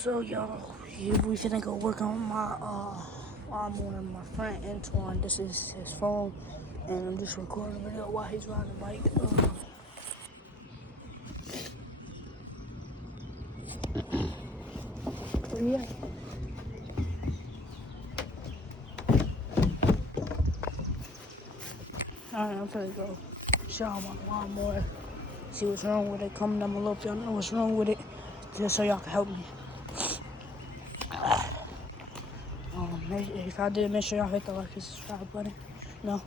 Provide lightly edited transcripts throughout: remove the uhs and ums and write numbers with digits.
So y'all, we finna go work on my lawnmower. My friend Antoine, this is his phone, and I'm just recording a video while he's riding the bike. Yeah. Alright, I'm finna go show him my lawnmower. See what's wrong with it. Comment down below if y'all know what's wrong with it, just so y'all can help me. If I did, make sure y'all hit the like and subscribe button. No,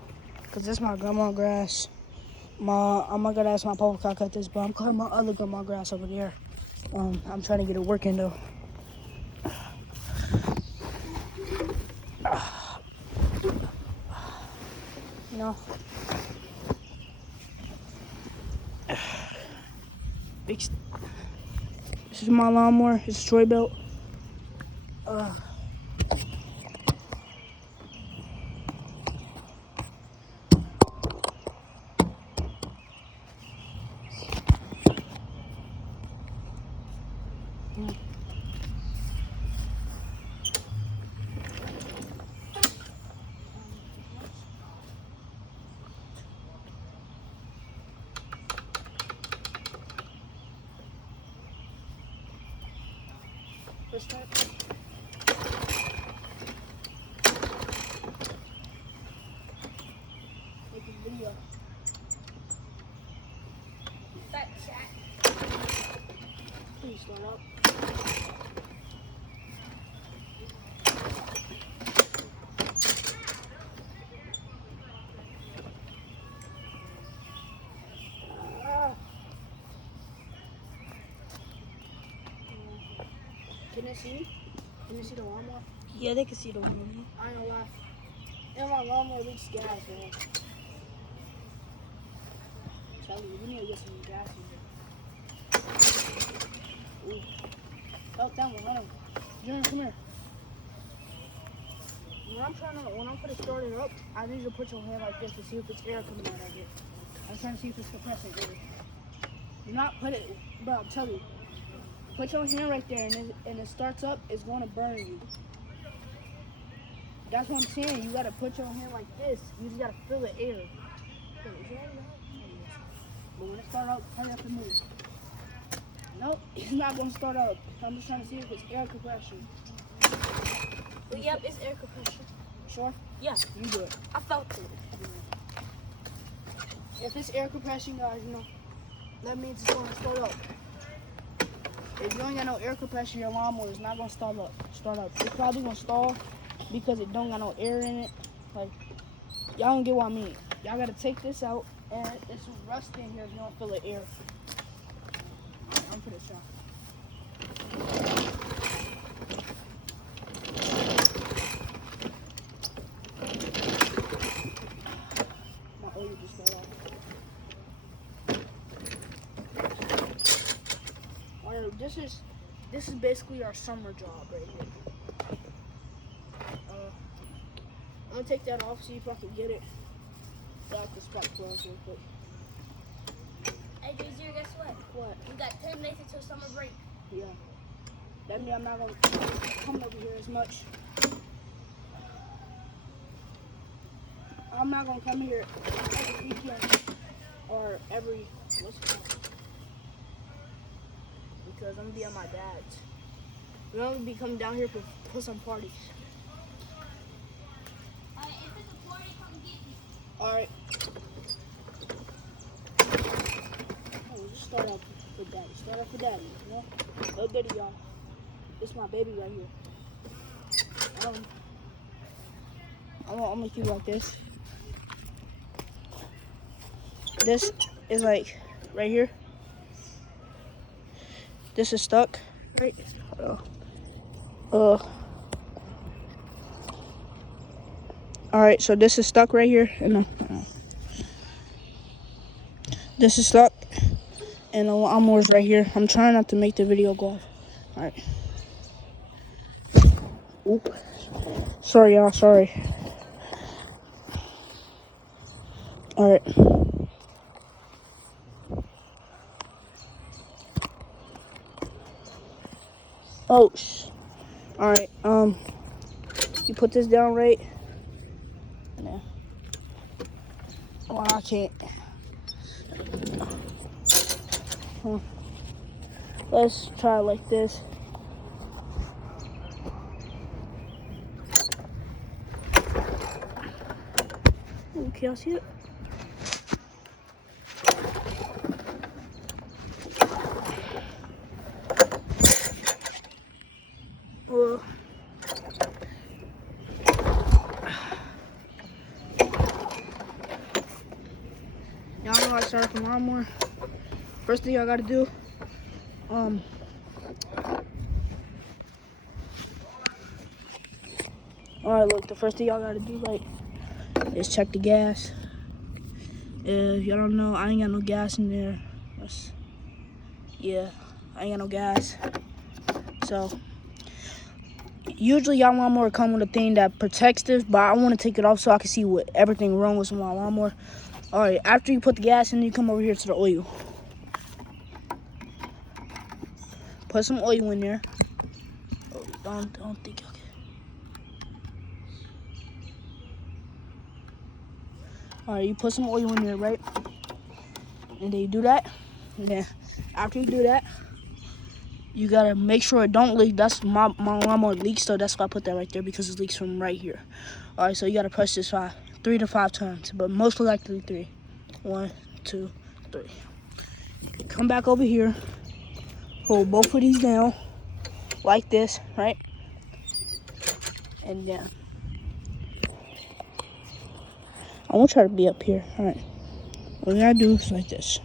cause this is my grandma grass. I'm gonna ask my papa cut this, but I'm cutting my other grandma grass over there. I'm trying to get it working though. No. This is my lawnmower. It's Troy built. What's that? Make a video. Fat chat. Please start up. Can they see me? Can they see the lawnmower? Yeah, they can see the lawnmower. I ain't gonna lie. And my lawnmower leaks gas, man. Tell you, we need to get some gas in here. Ooh. Oh, that one, hold on. Junior, come here. When I'm gonna start it up, I need you to put your hand like this to see if it's air coming out of it. I'm trying to see if it's compressing air. Do not put it, bro, I'm telling you. Put your hand right there and it starts up, it's gonna burn you. That's what I'm saying. You gotta put your hand like this. You just gotta feel the air. But when it starts up, hurry up and move. Nope, it's not gonna start up. I'm just trying to see if it's air compression. Yep, it's air compression. Sure? Yeah. You do it. I felt it. If it's air compression, guys, that means it's gonna start up. If you ain't got no air compression, your lawnmower is not gonna start up. It's probably gonna stall because it don't got no air in it. Like, y'all don't get what I mean. Y'all gotta take this out, and it's rust in here if you don't feel the air. I'm pretty sure. My oil just fell off. Alright, this is basically our summer job right here. I'm gonna take that off, see if I can get it. Back the spot close real quick. Hey, Jay-Z, guess what? What? We got 10 days until summer break. Yeah. That means I'm not gonna come over here as much. I'm not gonna come here every weekend or every what's it called? Because I'm gonna be at my dad's. We're gonna be coming down here for some parties. If it's a party, come get me. Alright. Oh, just start off with daddy. Start off with daddy, you know? Little bitty, y'all. This is my baby right here. I'm gonna keep it like this. This is like right here. This is stuck. Right. Alright, so this is stuck right here. And this is stuck. And the lawnmower's right here. I'm trying not to make the video go off. Alright. Oop. Sorry, y'all. Sorry. Alright. Oh, all right. You put this down right. Yeah. Oh, I can't. Let's try it like this. Okay, I'll see it. Well, y'all know how to start up a lawnmower. First thing y'all gotta do, alright, look, the first thing y'all gotta do, like, is check the gas. If y'all don't know, I ain't got no gas in there. Yeah, I ain't got no gas. So, usually y'all lawnmower come with a thing that protects this, but I want to take it off so I can see what everything wrong with my lawnmower. Alright, after you put the gas in, you come over here to the oil. Put some oil in there. Oh, don't think okay. Alright, you put some oil in there, right? And then you do that. And then after you do that, you gotta make sure it don't leak. That's my lawnmower leaks, so that's why I put that right there, because it leaks from right here. Alright, so you gotta press this 3 to 5 times, but most likely 3. 1, 2, 3. Come back over here. Hold both of these down like this, right? And then I want you to be up here. Alright. What we gotta do is like this.